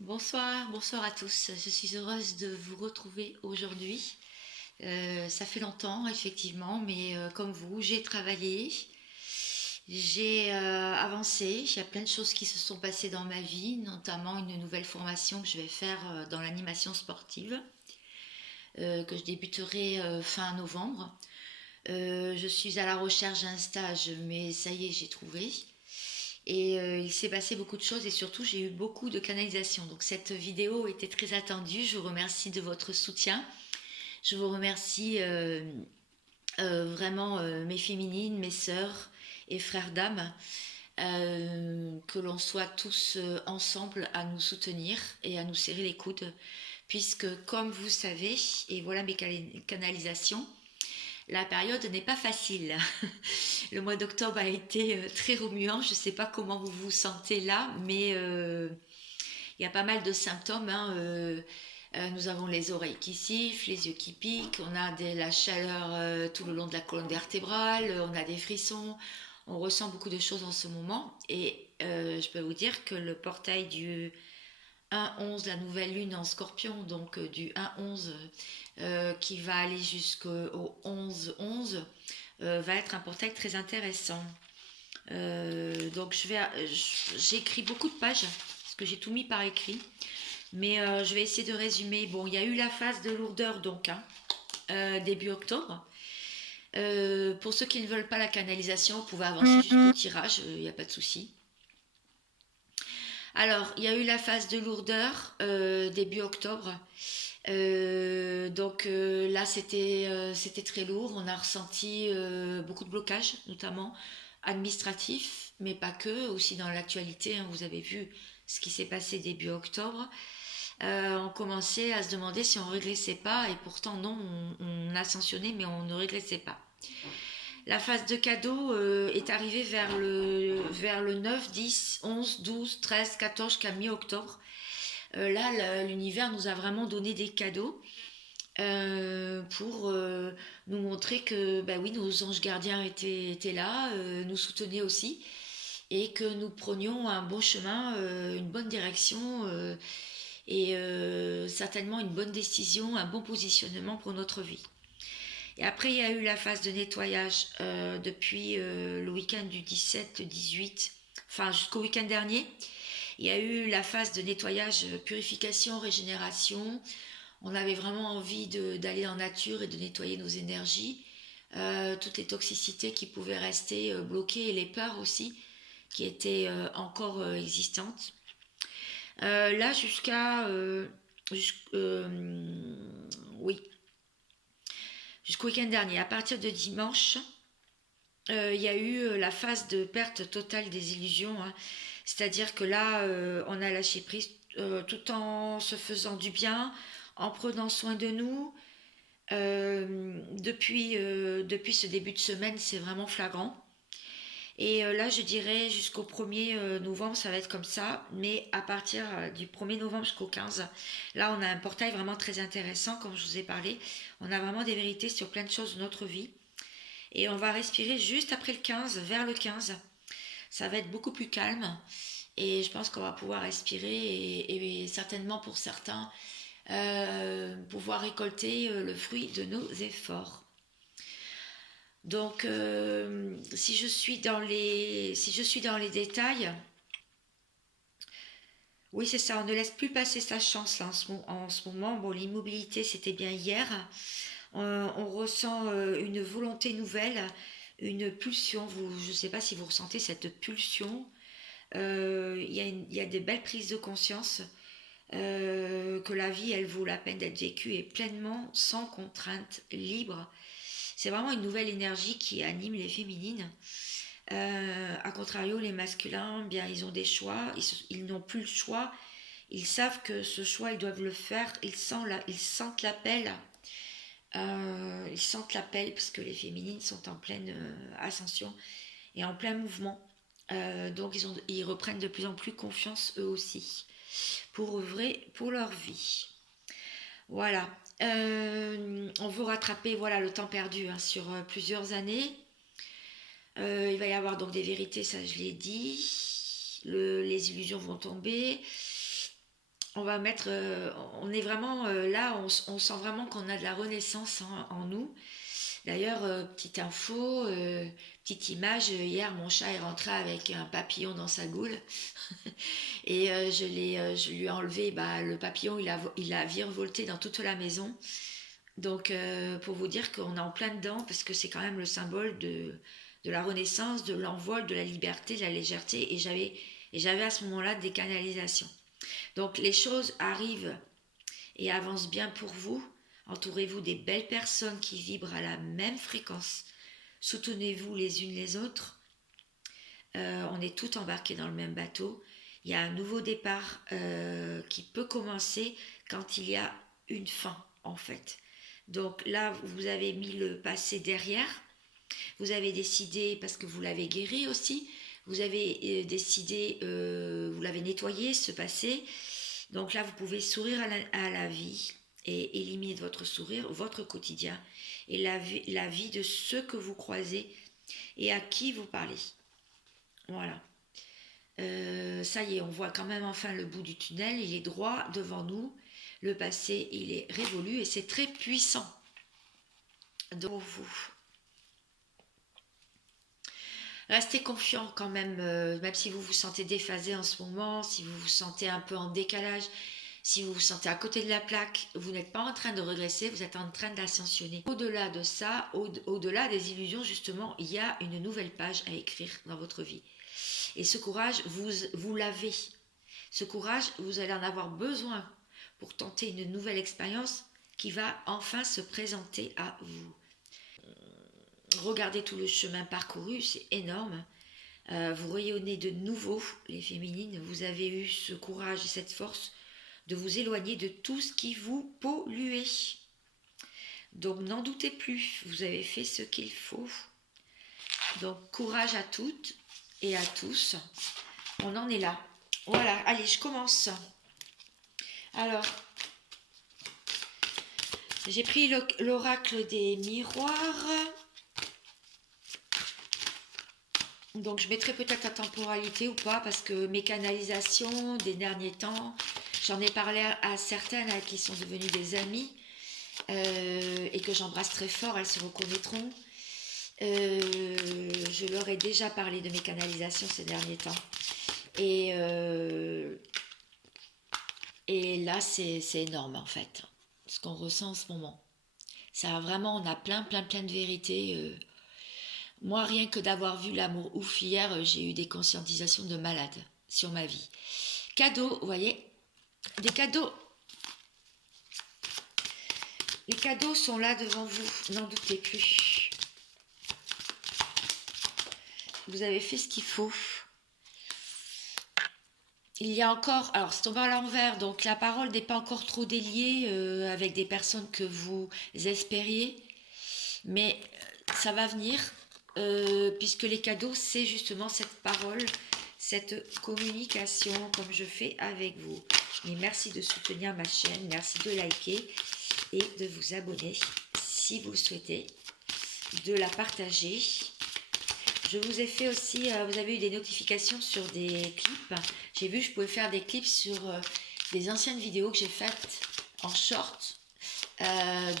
Bonsoir, bonsoir à tous. Je suis heureuse de vous retrouver aujourd'hui. Ça fait longtemps, effectivement, mais comme vous, j'ai travaillé, j'ai avancé. Il y a plein de choses qui se sont passées dans ma vie, notamment une nouvelle formation que je vais faire dans l'animation sportive, que je débuterai fin novembre. Je suis à la recherche d'un stage, mais ça y est, j'ai trouvé. Et il s'est passé beaucoup de choses et surtout j'ai eu beaucoup de canalisation. Donc cette vidéo était très attendue. Je vous remercie de votre soutien. Je vous remercie vraiment mes féminines, mes sœurs et frères d'âme. Que l'on soit tous ensemble à nous soutenir et à nous serrer les coudes. Puisque comme vous savez, et voilà mes canalisations, la période n'est pas facile. Le mois d'octobre a été très remuant. Je ne sais pas comment vous vous sentez là, mais il y a pas mal de symptômes, hein. Nous avons les oreilles qui sifflent, les yeux qui piquent, on a la chaleur tout le long de la colonne vertébrale, on a des frissons, on ressent beaucoup de choses en ce moment. Et je peux vous dire que le portail du 1-11, la nouvelle lune en scorpion, donc du 1-11 qui va aller jusqu'au 11-11, va être un portail très intéressant. Donc j'ai écrit beaucoup de pages, parce que j'ai tout mis par écrit. Mais je vais essayer de résumer. Bon, il y a eu la phase de lourdeur, donc, hein, début octobre. Pour ceux qui ne veulent pas la canalisation, vous pouvez avancer jusqu'au tirage, il n'y a pas de souci. Alors, il y a eu la phase de lourdeur début octobre. Là, c'était très lourd. On a ressenti beaucoup de blocages, notamment administratifs, mais pas que, aussi dans l'actualité. Hein, vous avez vu ce qui s'est passé début octobre. On commençait à se demander si on ne régressait pas, et pourtant non, on ascensionnait, mais on ne régressait pas. La phase de cadeau est arrivée vers le 9, 10, 11, 12, 13, 14 jusqu'à mi-octobre. Là, l'univers nous a vraiment donné des cadeaux pour nous montrer que bah oui, nos anges gardiens étaient là, nous soutenaient aussi, et que nous prenions un bon chemin, une bonne direction et certainement une bonne décision, un bon positionnement pour notre vie. Et après, il y a eu la phase de nettoyage depuis le week-end du 17-18, enfin jusqu'au week-end dernier. Il y a eu la phase de nettoyage, purification, régénération. On avait vraiment envie d'aller en nature et de nettoyer nos énergies, toutes les toxicités qui pouvaient rester bloquées et les peurs aussi qui étaient encore existantes. Là, oui, jusqu'au week-end dernier, à partir de dimanche, il y a eu la phase de perte totale des illusions, hein. C'est-à-dire que là, on a lâché prise tout en se faisant du bien, en prenant soin de nous. Depuis ce début de semaine, c'est vraiment flagrant. Et là, je dirais jusqu'au 1er novembre, ça va être comme ça. Mais à partir du 1er novembre jusqu'au 15, là, on a un portail vraiment très intéressant, comme je vous ai parlé. On a vraiment des vérités sur plein de choses de notre vie. Et on va respirer juste après le 15, vers le 15. Ça va être beaucoup plus calme. Et je pense qu'on va pouvoir respirer et certainement pour certains, pouvoir récolter le fruit de nos efforts. Donc, si je suis dans les détails, oui, c'est ça, on ne laisse plus passer sa chance là, en ce moment. Bon, l'immobilité, c'était bien hier. On ressent une volonté nouvelle, une pulsion. Je ne sais pas si vous ressentez cette pulsion. Il y a des belles prises de conscience que la vie, elle vaut la peine d'être vécue et pleinement, sans contrainte, libre. C'est vraiment une nouvelle énergie qui anime les féminines. A contrario, les masculins, bien, ils ont des choix, ils n'ont plus le choix. Ils savent que ce choix, ils doivent le faire. Ils sentent l'appel. Ils sentent l'appel parce que les féminines sont en pleine ascension et en plein mouvement. Donc ils reprennent de plus en plus confiance eux aussi pour œuvrer pour leur vie. Voilà. On veut rattraper voilà, le temps perdu, hein, sur plusieurs années. Il va y avoir donc des vérités, ça je l'ai dit. Les illusions vont tomber. on va mettre, on est vraiment là, on sent vraiment qu'on a de la renaissance en nous. D'ailleurs, petite info, petite image, hier mon chat est rentré avec un papillon dans sa goule et je lui ai enlevé le papillon, il a virevolté dans toute la maison. Donc pour vous dire qu'on est en plein dedans parce que c'est quand même le symbole de la renaissance, de l'envol, de la liberté, de la légèreté et j'avais à ce moment-là des canalisations. Donc les choses arrivent et avancent bien pour vous. Entourez-vous des belles personnes qui vibrent à la même fréquence. Soutenez-vous les unes les autres. On est tous embarqués dans le même bateau. Il y a un nouveau départ qui peut commencer quand il y a une fin, en fait. Donc là, vous avez mis le passé derrière. Vous avez décidé, parce que vous l'avez guéri aussi, vous avez décidé, vous l'avez nettoyé, ce passé. Donc là, vous pouvez sourire à la vie et éliminer de votre sourire votre quotidien et la vie de ceux que vous croisez et à qui vous parlez. Voilà. Ça y est, on voit quand même enfin le bout du tunnel, il est droit devant nous. Le passé, il est révolu et c'est très puissant. Donc vous. Restez confiant quand même si vous vous sentez déphasé en ce moment, si vous vous sentez un peu en décalage, si vous vous sentez à côté de la plaque, vous n'êtes pas en train de regresser, vous êtes en train d'ascensionner. Au-delà de ça, au-delà des illusions, il y a une nouvelle page à écrire dans votre vie. Et ce courage, vous l'avez. Ce courage, vous allez en avoir besoin pour tenter une nouvelle expérience qui va enfin se présenter à vous. Regardez tout le chemin parcouru, c'est énorme. Vous rayonnez de nouveau, les féminines. Vous avez eu ce courage et cette force de vous éloigner de tout ce qui vous polluait. Donc n'en doutez plus, vous avez fait ce qu'il faut. Donc courage à toutes et à tous. On en est là. Voilà, allez, je commence. Alors, j'ai pris l'oracle des miroirs. Donc je mettrai peut-être la temporalité ou pas parce que mes canalisations des derniers temps, j'en ai parlé à certaines qui sont devenues des amies et que j'embrasse très fort, elles se reconnaîtront. Je leur ai déjà parlé de mes canalisations ces derniers temps. Et là, c'est énorme en fait, ce qu'on ressent en ce moment. Ça vraiment, on a plein de vérités. Moi, rien que d'avoir vu l'amour ouf hier, j'ai eu des conscientisations de malade sur ma vie. Cadeaux, vous voyez, des cadeaux. Les cadeaux sont là devant vous, n'en doutez plus. Vous avez fait ce qu'il faut. Il y a encore, alors c'est tombé à l'envers, donc la parole n'est pas encore trop déliée avec des personnes que vous espériez, mais ça va venir, puisque les cadeaux, c'est justement cette parole, cette communication comme je fais avec vous. Mais merci de soutenir ma chaîne, merci de liker et de vous abonner si vous le souhaitez, de la partager. Je vous ai fait aussi, vous avez eu des notifications sur des clips. J'ai vu que je pouvais faire des clips sur des anciennes vidéos que j'ai faites en short.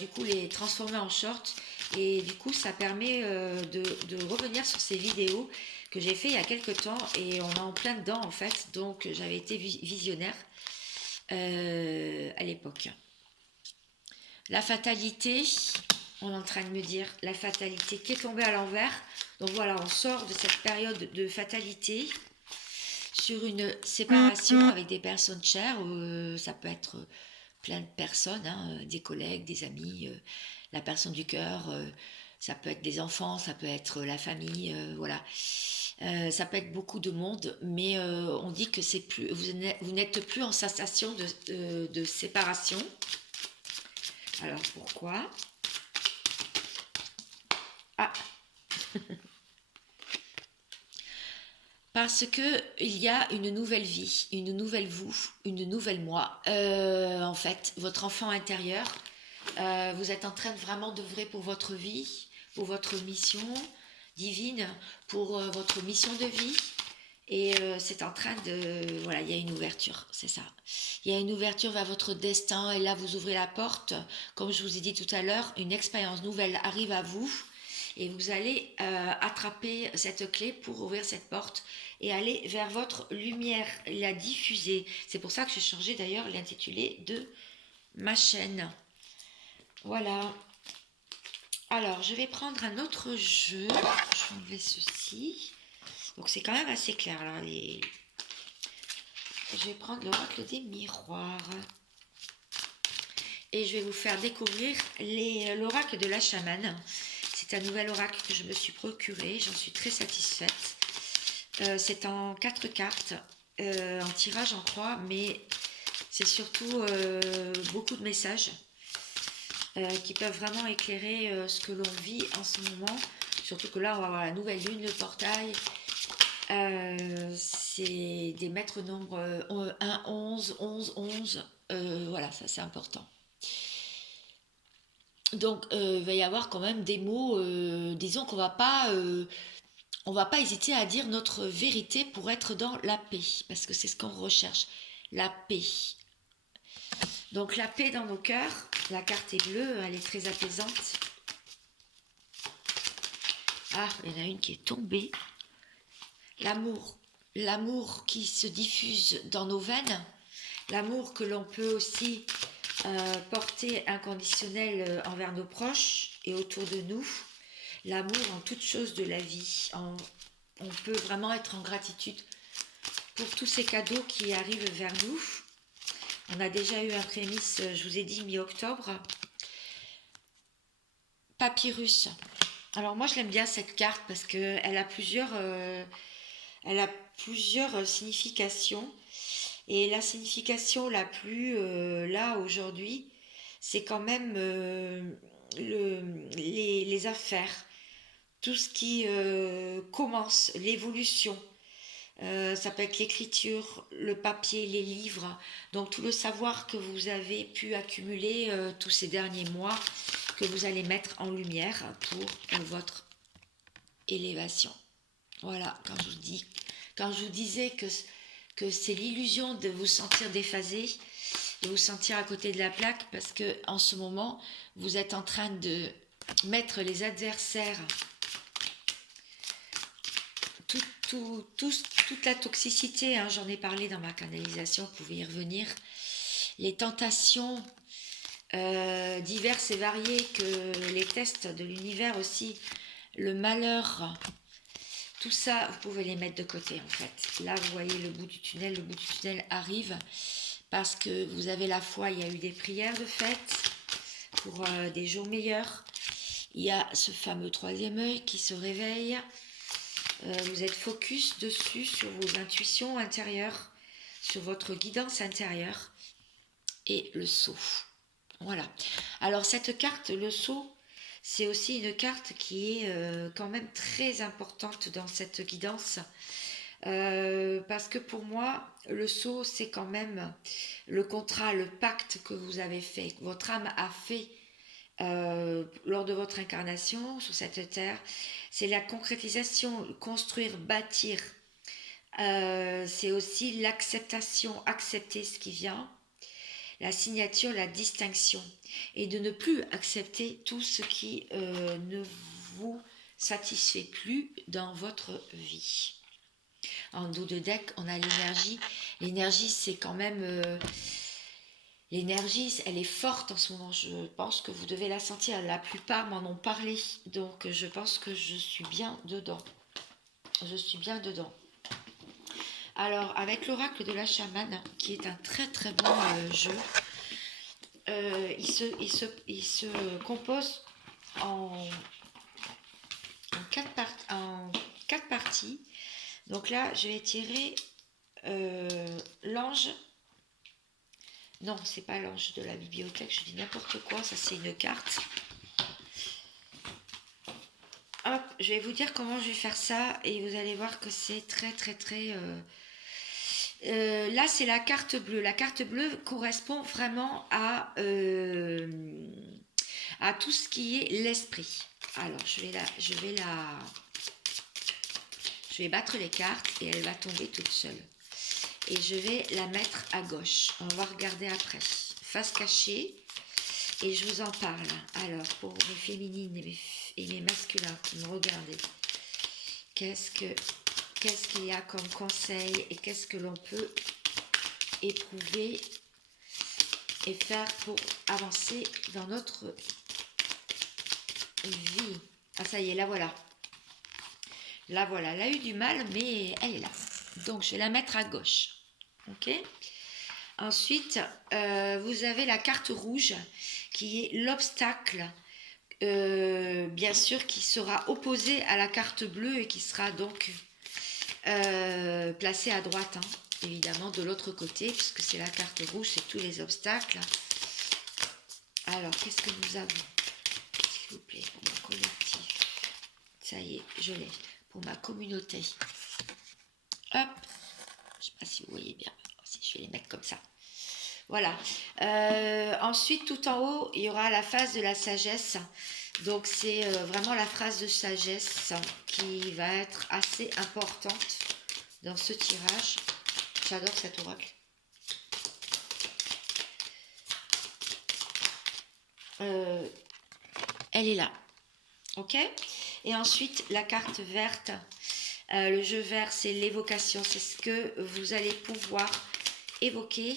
Du coup, les transformer en short. Et du coup, ça permet de revenir sur ces vidéos que j'ai fait il y a quelques temps. Et on est en plein dedans, en fait. Donc, j'avais été visionnaire à l'époque. La fatalité, on est en train de me dire la fatalité qui est tombée à l'envers. Donc voilà, on sort de cette période de fatalité sur une séparation avec des personnes chères. Ça peut être plein de personnes, hein, des collègues, des amis, la personne du cœur. Ça peut être des enfants, ça peut être la famille, voilà. Ça peut être beaucoup de monde, mais on dit que c'est plus, vous n'êtes plus en sensation de séparation. Alors pourquoi? Ah. Parce que il y a une nouvelle vie, une nouvelle vous, une nouvelle moi. En fait, votre enfant intérieur, vous êtes en train vraiment d'œuvrer pour votre vie, pour votre mission divine, pour votre mission de vie. Et c'est en train de... Voilà, il y a une ouverture, c'est ça. Il y a une ouverture vers votre destin et là, vous ouvrez la porte. Comme je vous ai dit tout à l'heure, une expérience nouvelle arrive à vous et vous allez attraper cette clé pour ouvrir cette porte et aller vers votre lumière, la diffuser. C'est pour ça que j'ai changé d'ailleurs l'intitulé de ma chaîne. Voilà. Alors, je vais prendre un autre jeu. Je vais enlever ceci. Donc, c'est quand même assez clair. Alors, je vais prendre l'oracle des miroirs. Et je vais vous faire découvrir l'oracle de la chamane. C'est un nouvel oracle que je me suis procuré. J'en suis très satisfaite. C'est en 4 cartes, en tirage en croix, mais c'est surtout beaucoup de messages qui peuvent vraiment éclairer ce que l'on vit en ce moment. Surtout que là, on va avoir la nouvelle lune, le portail. C'est des maîtres nombres 1, 11, 11, 11. Voilà, ça c'est important. Donc, il va y avoir quand même des mots, disons qu'on on va pas hésiter à dire notre vérité pour être dans la paix, parce que c'est ce qu'on recherche, la paix. Donc la paix dans nos cœurs, la carte est bleue, elle est très apaisante. Ah, il y en a une qui est tombée. L'amour qui se diffuse dans nos veines, l'amour que l'on peut aussi porter inconditionnel envers nos proches et autour de nous, l'amour en toutes choses de la vie. On peut vraiment être en gratitude pour tous ces cadeaux qui arrivent vers nous. On a déjà eu un prémisse, je vous ai dit, mi-octobre. Papyrus. Alors moi, je l'aime bien cette carte parce qu'elle a plusieurs significations. Et la signification la plus, là, aujourd'hui, c'est quand même les affaires. Tout ce qui commence, l'évolution. Ça peut être l'écriture, le papier, les livres, donc tout le savoir que vous avez pu accumuler tous ces derniers mois, que vous allez mettre en lumière pour votre élévation. Voilà, quand je vous disais que c'est l'illusion de vous sentir déphasé, de vous sentir à côté de la plaque, parce que en ce moment, vous êtes en train de mettre les adversaires toute la toxicité, hein, j'en ai parlé dans ma canalisation, vous pouvez y revenir, les tentations diverses et variées, que les tests de l'univers aussi, le malheur, tout ça, vous pouvez les mettre de côté en fait. Là, vous voyez le bout du tunnel arrive parce que vous avez la foi, il y a eu des prières de fête pour des jours meilleurs. Il y a ce fameux troisième œil qui se réveille. Vous êtes focus dessus, sur vos intuitions intérieures, sur votre guidance intérieure et le sceau. Voilà. Alors cette carte, le sceau, c'est aussi une carte qui est quand même très importante dans cette guidance. Parce que pour moi, le sceau, c'est quand même le contrat, le pacte que vous avez fait, que votre âme a fait lors de votre incarnation sur cette terre. C'est la concrétisation, construire, bâtir. C'est aussi l'acceptation, accepter ce qui vient, la signature, la distinction, et de ne plus accepter tout ce qui ne vous satisfait plus dans votre vie. En dos de deck, on a l'énergie. L'énergie, c'est quand même... l'énergie, elle est forte en ce moment. Je pense que vous devez la sentir. La plupart m'en ont parlé. Donc, je pense que je suis bien dedans. Je suis bien dedans. Alors, avec l'oracle de la chamane, qui est un très très bon jeu, il se compose en quatre parties. Donc là, je vais tirer l'ange. Non, c'est pas l'ange de la bibliothèque, je dis n'importe quoi, ça c'est une carte. Hop, je vais vous dire comment je vais faire ça et vous allez voir que c'est très très très... là, c'est la carte bleue. La carte bleue correspond vraiment à tout ce qui est l'esprit. Alors, je vais je vais battre les cartes et elle va tomber toute seule. Et je vais la mettre à gauche. On va regarder après. Face cachée. Et je vous en parle. Alors, pour mes féminines et mes masculins qui me regardaient, qu'est-ce qu'il y a comme conseil et qu'est-ce que l'on peut éprouver et faire pour avancer dans notre vie. Ah, ça y est, la voilà. La voilà. Elle a eu du mal, mais elle est là. Donc, je vais la mettre à gauche. Ok ? Ensuite, vous avez la carte rouge qui est l'obstacle, bien sûr, qui sera opposé à la carte bleue et qui sera donc placée à droite, hein, évidemment, de l'autre côté, puisque c'est la carte rouge, c'est tous les obstacles. Alors, qu'est-ce que nous avons, s'il vous plaît, pour mon collectif? Ça y est, je l'ai. Pour ma communauté. Hop, je ne sais pas si vous voyez bien. Si je vais les mettre comme ça. Voilà. Ensuite, tout en haut, il y aura la phase de la sagesse. Donc, c'est vraiment la phrase de sagesse qui va être assez importante dans ce tirage. J'adore cet oracle. Elle est là. Ok ? Et ensuite, la carte verte. Le jeu vert, c'est l'évocation. C'est ce que vous allez pouvoir évoquer,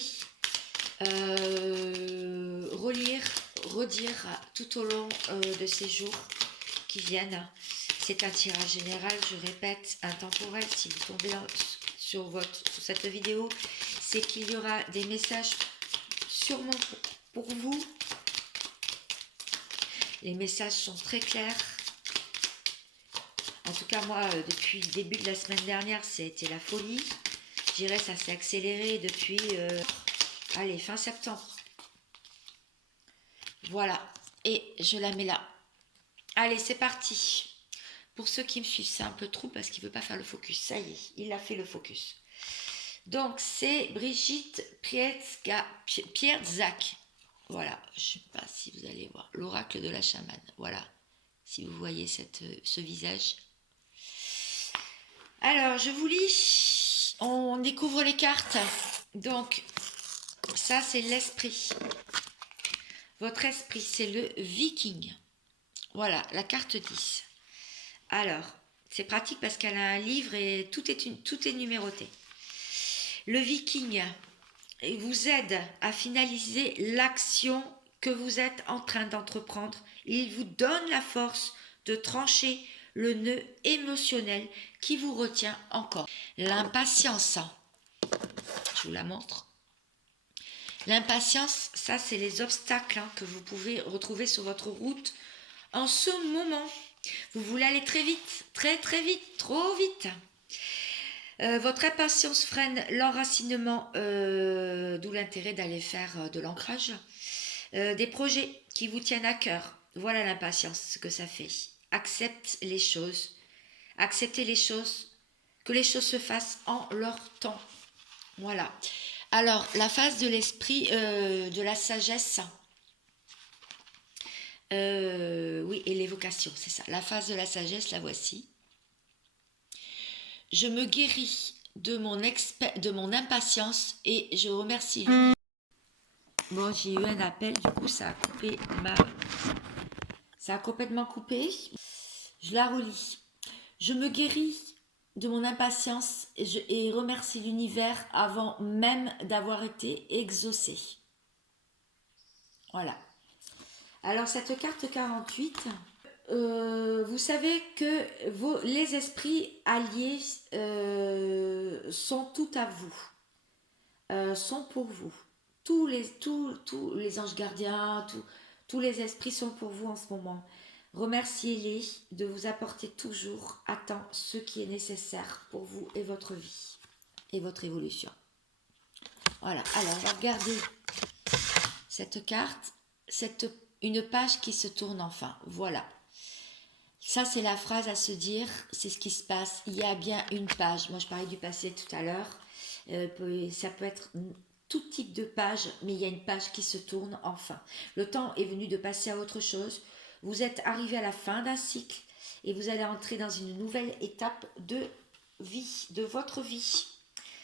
relire, redire tout au long de ces jours qui viennent. C'est un tirage général, je répète, intemporel. Si vous tombez sur cette vidéo, c'est qu'il y aura des messages sûrement pour vous. Les messages sont très clairs. En tout cas, moi, depuis le début de la semaine dernière, c'était la folie. Je dirais que ça s'est accéléré depuis, allez, fin septembre. Voilà, et je la mets là. Allez, c'est parti. Pour ceux qui me suivent, c'est un peu trop parce qu'il ne veut pas faire le focus. Ça y est, il a fait le focus. Donc, c'est Brigitte Pierzak. Voilà, je ne sais pas si vous allez voir. L'oracle de la chamane. Voilà, si vous voyez ce visage. Alors, je vous lis. On découvre les cartes. Donc, ça, c'est l'esprit. Votre esprit, c'est le viking. Voilà, la carte 10. Alors, c'est pratique parce qu'elle a un livre et tout est numéroté. Le viking vous aide à finaliser l'action que vous êtes en train d'entreprendre. Il vous donne la force de trancher le nœud émotionnel qui vous retient encore. L'impatience, je vous la montre. L'impatience, ça c'est les obstacles que vous pouvez retrouver sur votre route en ce moment. Vous voulez aller très vite, très vite, trop vite. Votre impatience freine l'enracinement, d'où l'intérêt d'aller faire de l'ancrage. Des projets qui vous tiennent à cœur. Voilà l'impatience, ce que ça fait. Acceptez les choses, que les choses se fassent en leur temps. Voilà. Alors, la phase de l'esprit, de la sagesse. Oui, et l'évocation, c'est ça. La phase de la sagesse, la voici. Je me guéris de mon impatience et je remercie l'univers. Bon, j'ai eu un appel, du coup, ça a complètement coupé. Je la relis. Je me guéris de mon impatience et remercie l'univers avant même d'avoir été exaucé. Voilà. Alors, cette carte 48... vous savez que les esprits alliés sont tout à vous, sont pour vous. Tous les anges gardiens, tous les esprits sont pour vous en ce moment. Remerciez-les de vous apporter toujours à temps ce qui est nécessaire pour vous et votre vie et votre évolution. Voilà, alors on va regarder cette carte, une page qui se tourne enfin. Voilà. Ça, c'est la phrase à se dire, c'est ce qui se passe. Il y a bien une page. Moi, je parlais du passé tout à l'heure. Ça peut être tout type de page, mais il y a une page qui se tourne enfin. Le temps est venu de passer à autre chose. Vous êtes arrivé à la fin d'un cycle et vous allez entrer dans une nouvelle étape de vie, de votre vie.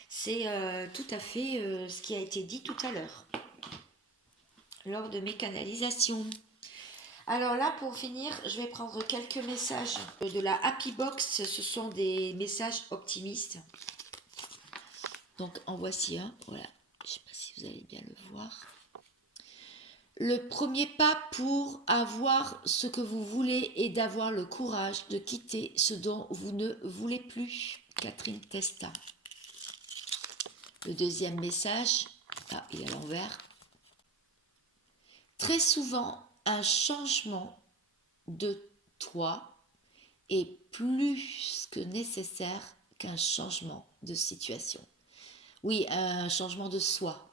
C'est tout à fait ce qui a été dit tout à l'heure, lors de mes canalisations. Alors là, pour finir, je vais prendre quelques messages de la Happy Box. Ce sont des messages optimistes. Donc en voici un, voilà. Je ne sais pas si vous allez bien le voir. Le premier pas pour avoir ce que vous voulez est d'avoir le courage de quitter ce dont vous ne voulez plus. Catherine Testa. Le deuxième message, il est à l'envers. Très souvent, un changement de toi est plus que nécessaire qu'un changement de situation. Oui, un changement de soi.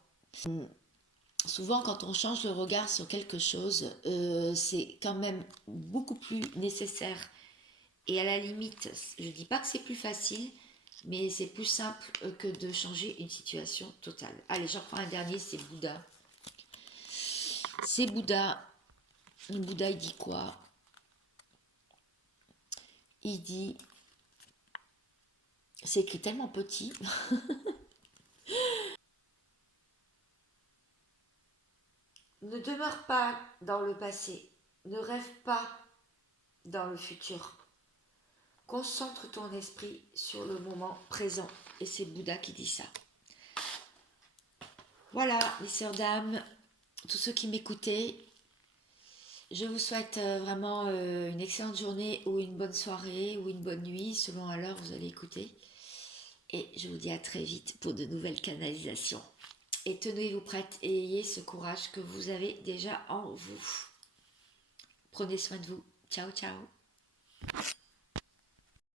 Souvent, quand on change le regard sur quelque chose, c'est quand même beaucoup plus nécessaire. Et à la limite, je ne dis pas que c'est plus facile, mais c'est plus simple que de changer une situation totale. Allez, j'en prends un dernier, c'est Bouddha. C'est Bouddha. Bouddha, il dit quoi? Il dit, c'est écrit tellement petit. Ne demeure pas dans le passé, ne rêve pas dans le futur. Concentre ton esprit sur le moment présent. Et c'est Bouddha qui dit ça. Voilà, mes sœurs dames, tous ceux qui m'écoutaient, je vous souhaite vraiment une excellente journée ou une bonne soirée ou une bonne nuit, selon à l'heure où vous allez écouter. Et je vous dis à très vite pour de nouvelles canalisations. Et tenez-vous prêtes et ayez ce courage que vous avez déjà en vous. Prenez soin de vous. Ciao, ciao.